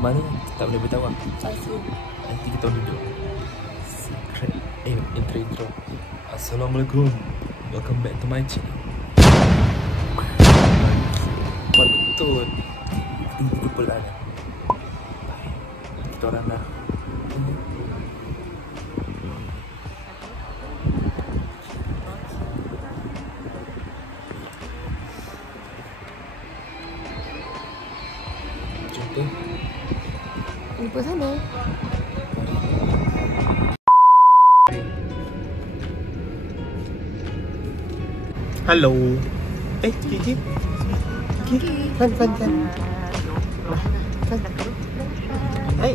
mana tak boleh beritahu lah. Pasti. Nanti kita duduk. Secret. Intro. Assalamualaikum. Welcome back to my channel. Betul. Ini pelan. Kita orang dah. Jumpa. Jumpa sana. Hello. Kiki. Fan. Hai.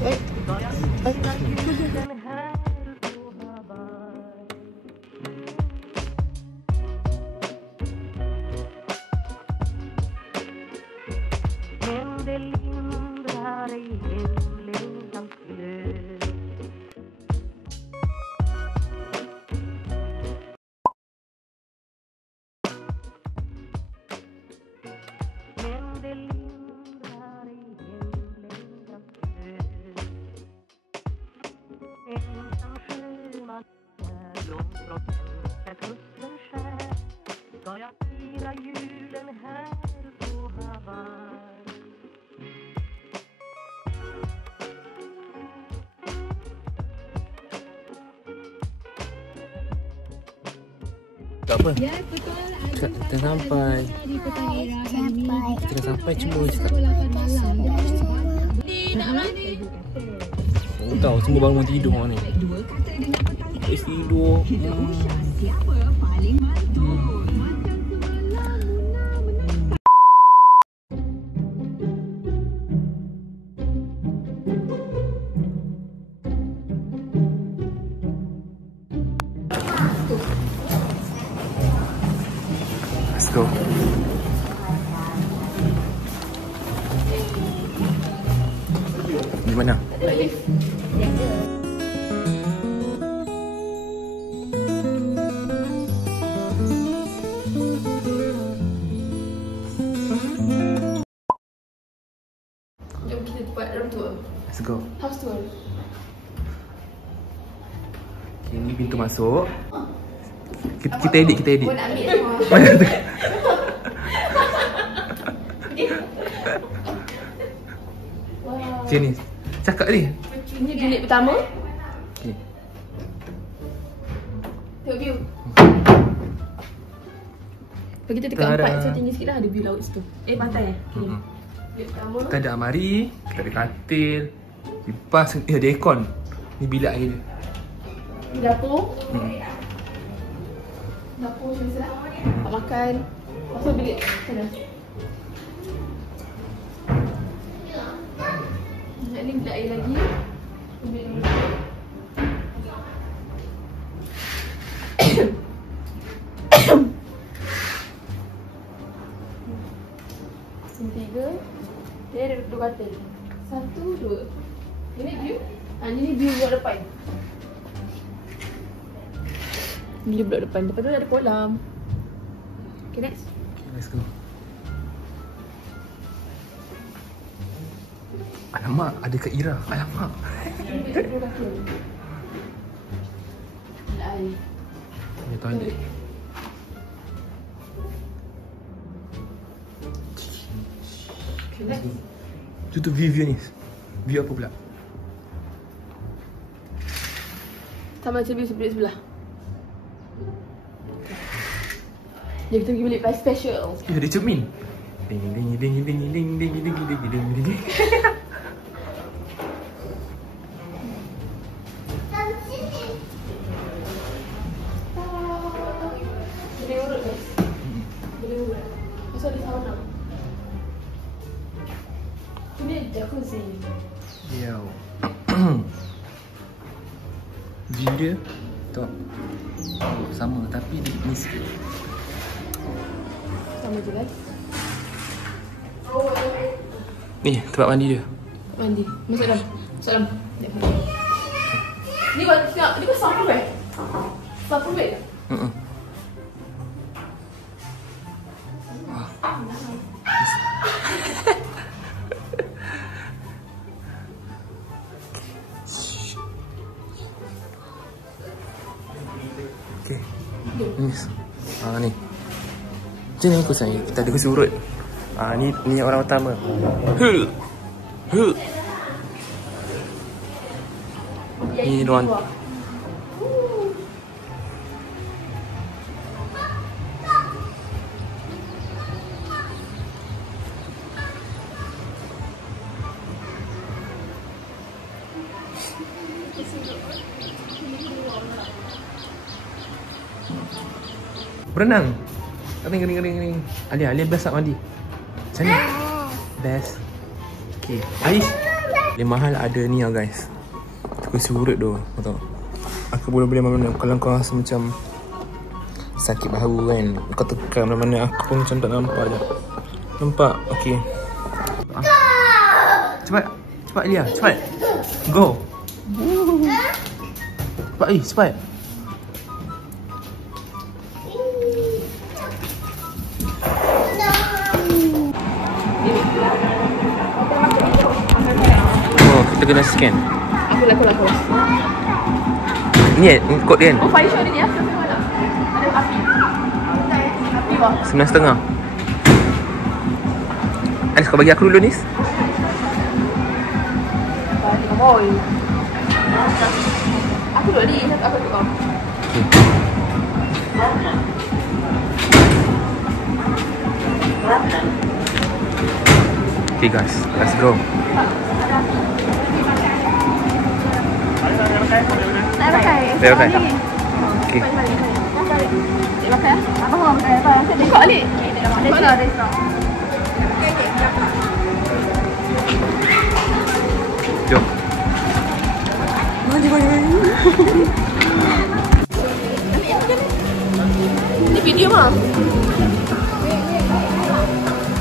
Tak apa. Ya, betul. Kita sampai. Kita dah sampai cuma cakap. Nak mana? Oh, tahu semua bangun tidur ni. Tidur. Siapa paling mantul? Let's go. Di mana? Jom kita buat room tour. Let's go. House tour. Okay, ni pintu masuk. Kita edit. Kau nak ambil semua. Macam ni. Cakap ni. Ini bilik pertama. Okay. Tengok view. Kalau kita dekat Tada. 4, so tinggi sikit lah ada view laut situ. Pantai eh? Okay. Bilik pertama. Kita ada almari, kita ada katil, kipas, ada aircon. Ni bilik air dia. Ni dapur. Hmm. Dapur macam biasa lah. Tempat makan. Lepas tu bilik sana. Ni bilik air lagi. Bilik ni. Sini 3. Dia ada 2 katil. 1, 2. Ini view. Ni view blok depan. Ni blok depan. Lepas tu ada kolam. Okay, next. Okay, let's go. Alamak, ada Kak Ira. Alamak. Dua katil. Bilik air. Ni toilet. Okay, next. Tu view ni. View apa pula? Sama macam view sebelah. Jom kita pergi bilik paling special. Ada cermin. Ding. Boleh urut guys. Boleh urut. Pasal ada sauna. Ini jacuzzi. Yo. View dia tengok. Sama tapi dia ni sikit. Sama je guys. Ni tempat mandi dia. Mandi. Masuk dalam. Ni buat tengok. Ni kan soundproof eh? Soundproof eh? Ni. Macam ni kursi ni. Kita ada kursi urut. Ni orang utama. Ni ruang. Berenang. Kering. Alia best tak mandi? Macam ni? Best. Okay. Ais. Yang mahal ada ni lah guys. Kursi urut tu. Kau tahu? Aku boleh mana-mana. Kalau kau rasa macam sakit bahu kan, kau tekan mana-mana. Aku pun macam tak nampak je. Nampak? Okay. Cepat Alia. Cepat. Go. Cepat cepat. Kita kena scan. Aku lah. Ni kod dia kan? Oh, fire show ni ya? Ada api. Api bawah. 9.5. Anis, kau bagi aku dulu Nis. Boy. Aku dulu ni, aku tu kau. Okay guys, let's go. Saya pakai. Okay. Dia pakai ah? Abang mau pakai apa? Dia kau alik. Dia stop. Jom. Mari. Ni video mah.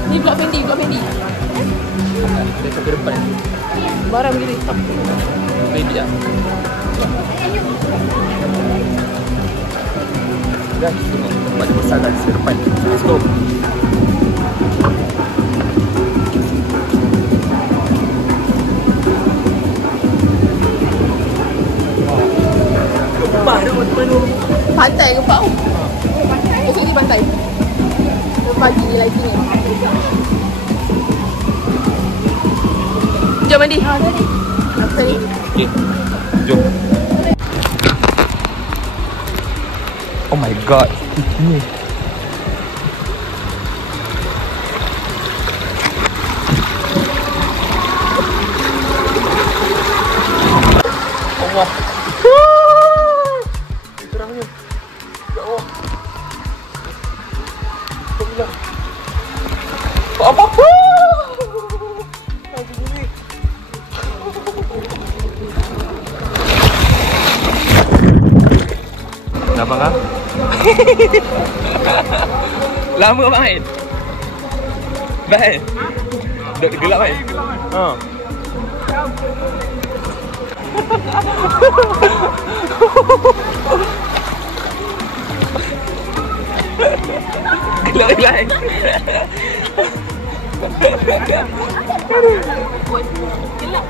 Ni vlog Fendi. Kita ke depan. Barang begini. Fendi ah. Guys, tempat dia besar guys, ke depan. Let's go. Pantai ke Pak? Pantai? Esok ni pantai. Pagi ni lighting ni. Jom mandi. Apa ni? Okay, jom. Oh my god, ini. Allah. Terangnya. Ya Allah. Alhamdulillah. Apa? Kenapa kah? Lama main. Baik. Dah gelap kan? Ha. Gelap kan? Gelap.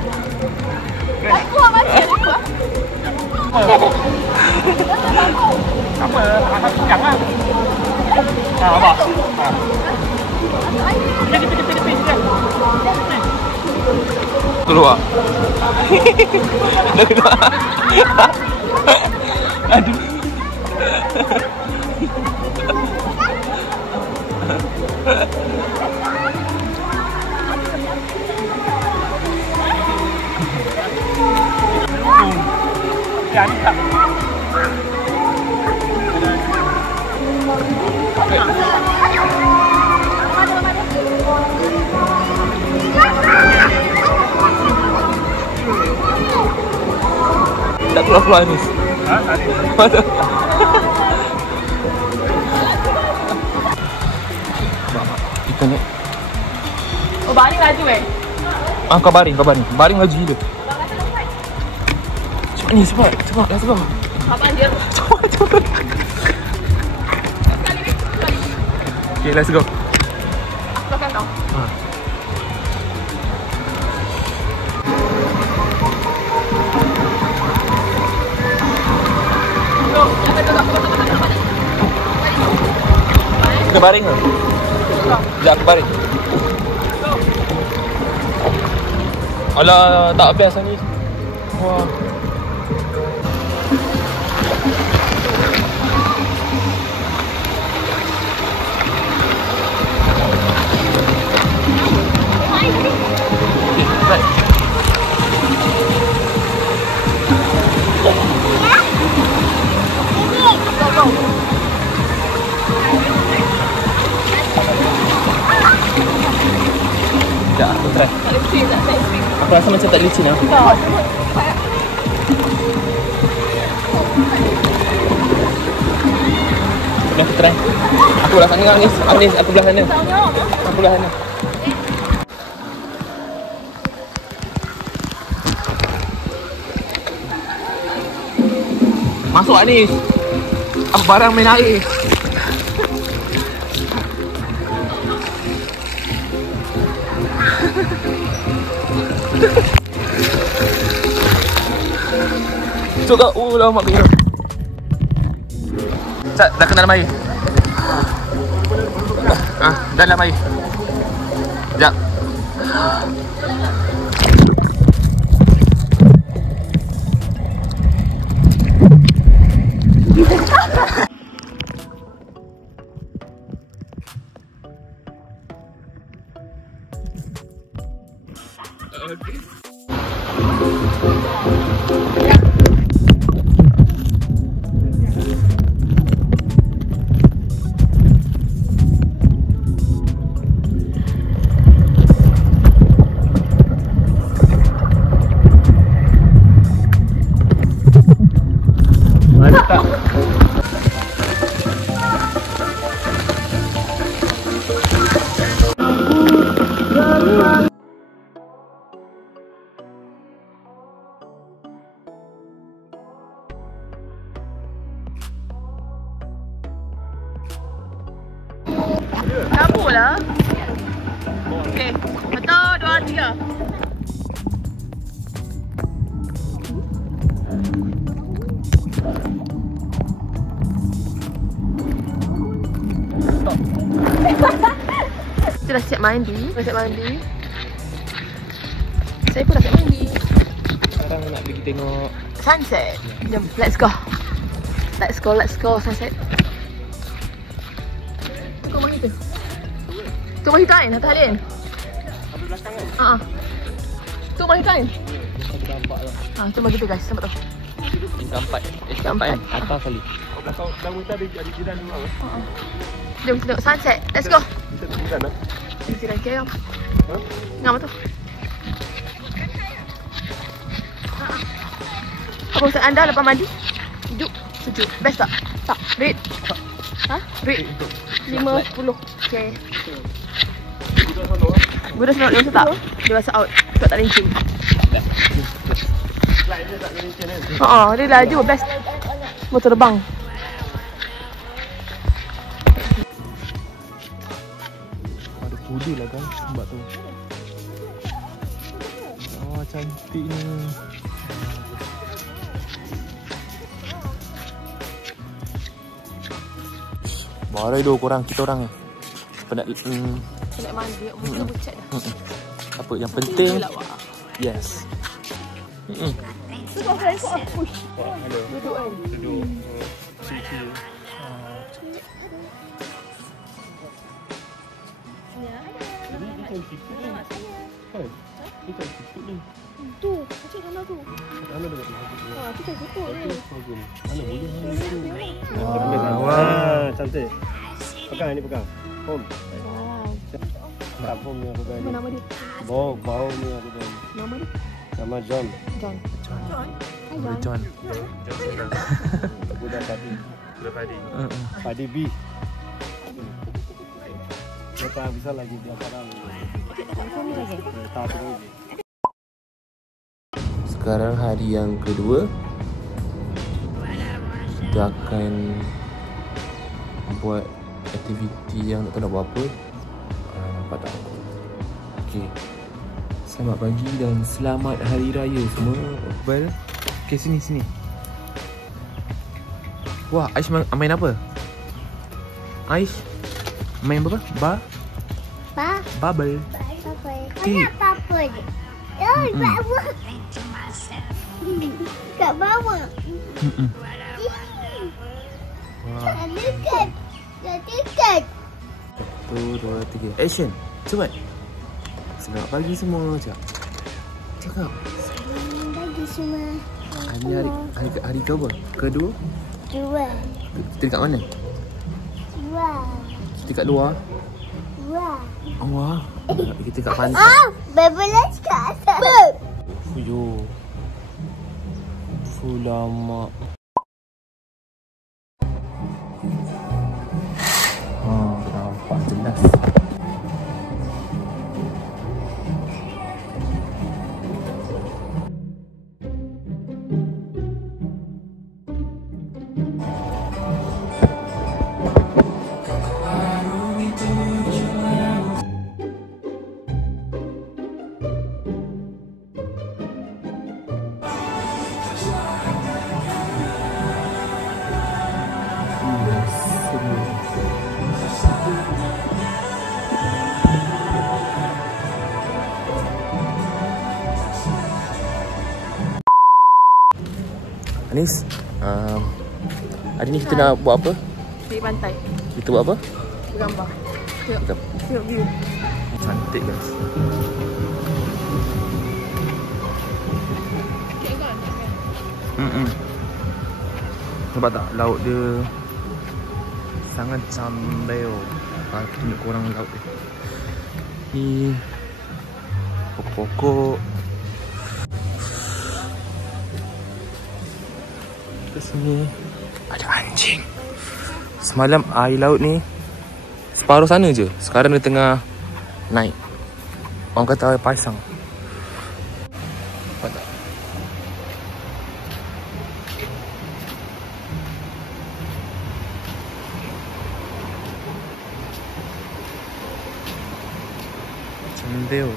Aku mati aku. Apa? Ikan lah. Apa? Pergi. Keluar. Dah keluar. Aduh. Ya, ni tak. Tak keluar-keluar ni. Ha, tadi. Mana? Ikan ni. Oh, baring laju Kau baring. Baring laju gila. Cepat, let's go. Abang dia. Cepat. Okay, let's go. Aku akan kau. Jangan. baring ke? Sekejap aku baring. Alah, tak best ni. Wah. Sekejap aku try. Tak leceh tak? Tak leceh. Aku rasa macam tak licin lah. Tak. Ni aku try. Aku belah sana Agnes. Agnes, aku belah sana. Aku belah sana. Masuk Agnes. Apa barang main air. Masuk kau. Lama pergi tu. Sat, dah kena dalam air. Dah dalam air. Sekejap. Mantap. Kabur lah. Okay. 1, 2, 3. Kita dah siap mandi. Saya pun dah siap mandi. Sekarang nak pergi tengok Sunset. Jom, let's go. Let's go sunset. Kau mahu itu? Tu mahu kain atau Halin? Sampai belakang kan? Tu mahu kain? Aku nampak lah. Cuma gitu guys, sampai tu. Tingkat 4. Tingkat 4 kan? Atas kali. Belakang kita ada jiran dulu kan? Jom kita tengok sunset. Let's go. Kita tengok jiran lah. Jiran kira. Ngam tu. Apa maksud anda lepas mandi? Sejuk. Sejuk. Best tak? Tak. Rate. Rate. 5, 10. Okay. Budak senang dia tak? Dia rasa out. Sebab tak lincin. Dia laju best. Mau terbang. Ada kuda lah guys. Nampak tu. Oh cantiknya. Baru dua korang, kita orang penat Nak mandi, muka pucat dah. apa yang penting yes. Sebab saya kau push. Duduk kan. Duduk. Chill. Jadi ikan siput ni. Kan? Ikan siput ni. Tu, macam mana tu? Mana dekat siput ni? Tu kan siput ni. Bagus. Mana boleh ni tu? Wah. Cantik. Pegang ni pegang. Home. Wow. Tak home ni aku pegang Apa ni. nama dia? Bau ni aku pegang. Nama dia? Nama John. John. John. Budak padi. Padi B. Dia tak bisa lagi dia parang. Tak terus. Sekarang hari yang kedua, kita akan buat aktiviti yang tak tahu nak buat apa. Nampak tak? Okay. Selamat pagi dan selamat hari raya semua. Iqbal. Okay, sini. Wah, Aish main apa? Aish Main apa? Bubble. Tea. Kat bawah. Wah. Dah dekat. 1, 2, 3. Action. Cepat. Selamat pagi semua. Cakap. Bagi semua. Hari ke apa? Kedua? 2. Kita dekat mana? 2. Kita kat luar. 2. Wah. Kita kat pantai. Berbelas kat atas. Fuyo. Fulama. Nampak jelas. Anis, hari ni kita nak buat apa? Pergi pantai. Kita buat apa? Bergambar. Kita Tengok view. cantik guys. Nampak tak laut dia sangat cantik. Aku tunjuk korang laut dia. Ni pokok-pokok. Ke sini ada anjing. Semalam air laut ni separuh sana je. Sekarang dia tengah naik. Orang kata air pasang. Nampak tak? Cantik.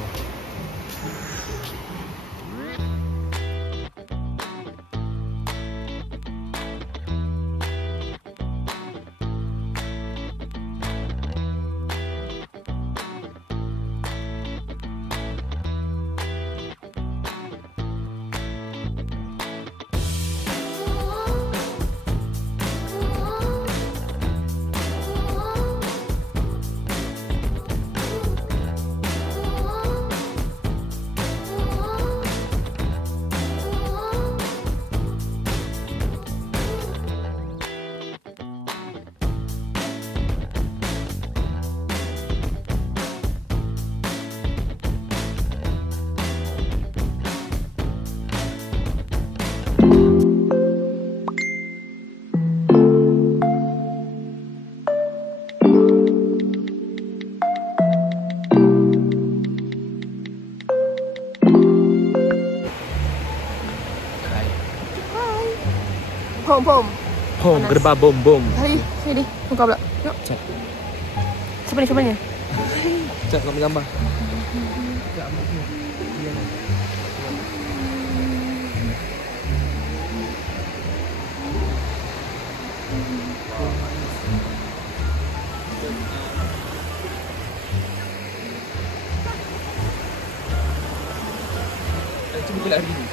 Pom. Home, gerbang bom. Hari, sini. Muka pula. Tengok. Cak. Siapa ni? Cak, kau ambil gambar. Cuba gelak hari ni.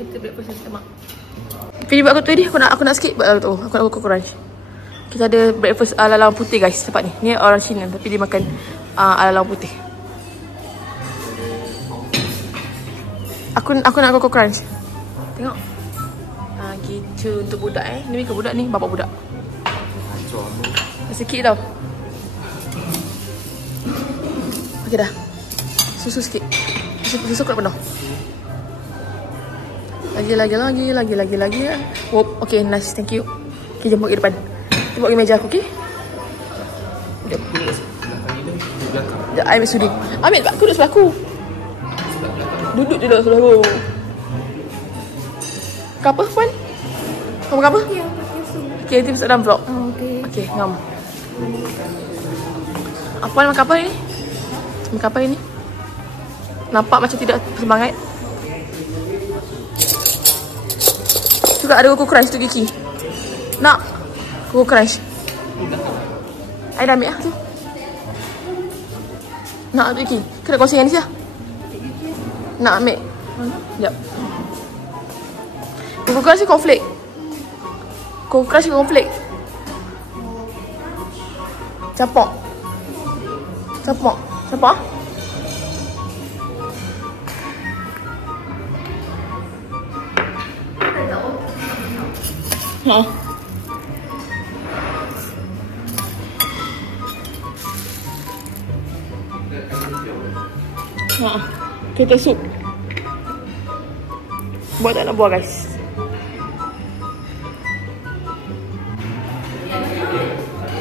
Kita breakfast nasi lemak. Pilih buat aku tu ni, aku nak skip buat tu. Aku nak Coco Crunch. Kita ada breakfast ala lawang putih guys, tempat ni. Ni orang Cina tapi dia makan ala lawang putih. Aku nak Coco Crunch. Tengok. Gitu untuk budak Ni ke budak ni, bapak budak. Sikit tau. Okey dah. Susu sikit. Susu kurang penuh. Lagi. Oh, okay, nice. Thank you. Okay, jom bawa ke depan. Kita bawa ke meja aku, okay? Sekejap. Sekejap, I ambil sudi. Ambil, aku duduk sebelah aku. Duduk je sebelah aku. Kau apa, Puan? Kau makan apa? Okay, nanti masuk dalam vlog. Okay, ngam. Puan makan apa ni? Makan apa ni? Nampak macam tidak semangat. Juga ada Coco Crunch tu, Kiki. Nak? Coco Crunch. I dah ambil lah tu. Nak tu, Kiki. Kena kongsi dengan Nisa. Nak ambil? Sekejap. Coco Crunch ni cornflake. Coco Crunch ni cornflake. Capok. Ha. Kita sup. Buat tak nak buat, guys.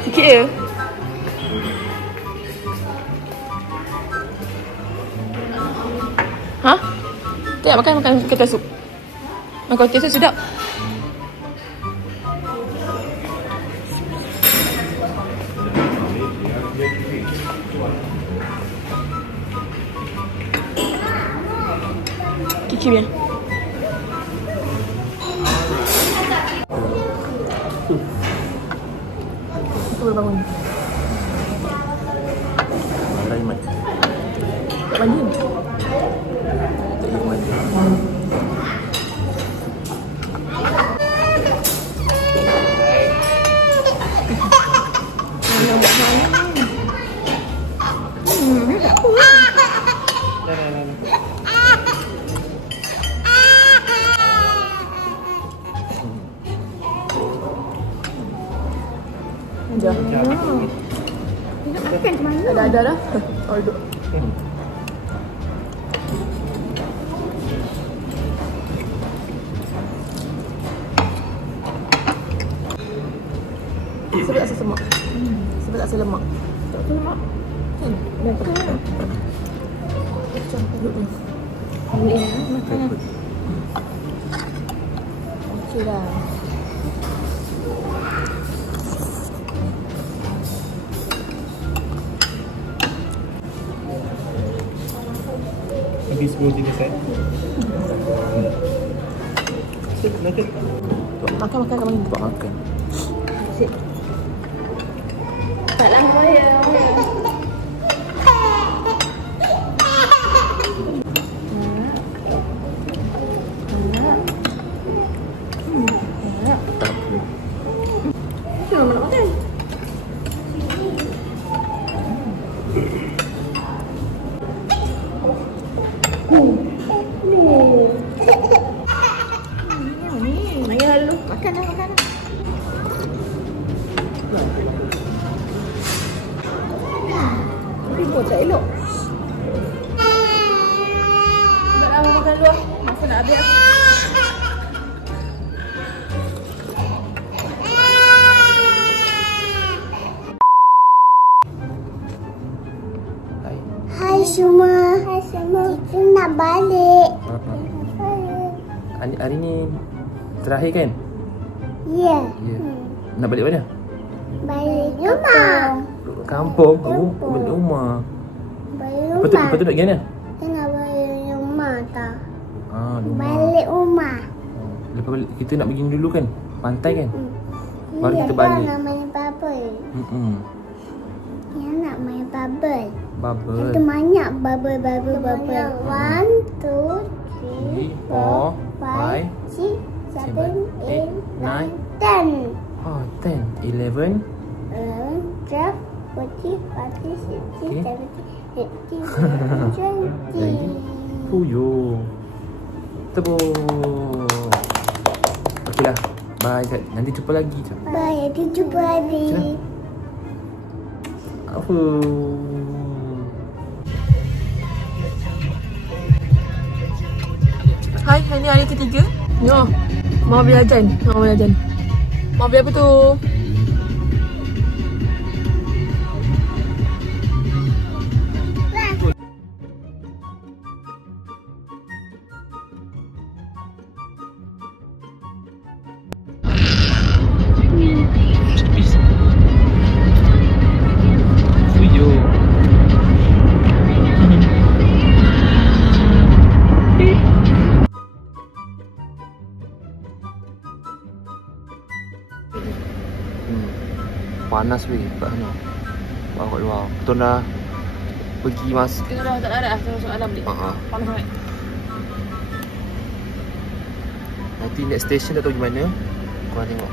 Sikit je. Ha? Tak makan ketai sup. Makan ketai sup sedap. Kiki bien. Aku bangun. Lain mai. Tak mandi ni. Tak mandi. Ada dah. Oh, duduk. Sebab tak semak. Sebab tak selemak. Tak selemak. Kan? Macam duduk ni. Boleh lah. Makan lah. Okey dah. Habis 2-3 set. Makan kat mana? Buat makan. Sip. Taklah saya. Tak elok. Tak lama makan luar. Masa nak habis aku. Hai semua. Kita nak balik. Hari ni terakhir kan? Ya. Nak balik mana? Balik rumah. Kampung. Balik rumah. Lepas tu nak pergi mana? Kita nak balik rumah tak? Rumah. Balik rumah. Lepas balik, kita nak pergi dulu kan? Pantai kan? Baru kita balik. Kita nak main bubble. Kita nak main bubble. Bubble. Kita banyak bubble. 1, 2, 3, 4, 5, 6, 7, 8, 9, 10. 10, 11. 12, 14, 15, 16, 17, 18, 19, 20. Puyo. Tepuk. Okeylah. Bye. Nanti jumpa lagi. Bye. Nanti jumpa lagi. Apa? Hai, hari ni hari ketiga. No, mau beli ajan. Mau beli ajan. Mau beli apa tu? Panas weh kat sana. Bawa kat luar. Betul dah pergi mas. Tengok dah tak ada dah. Tengok masuk dalam ni. Panas sangat. Nanti next station tak tahu gimana. Korang tengok.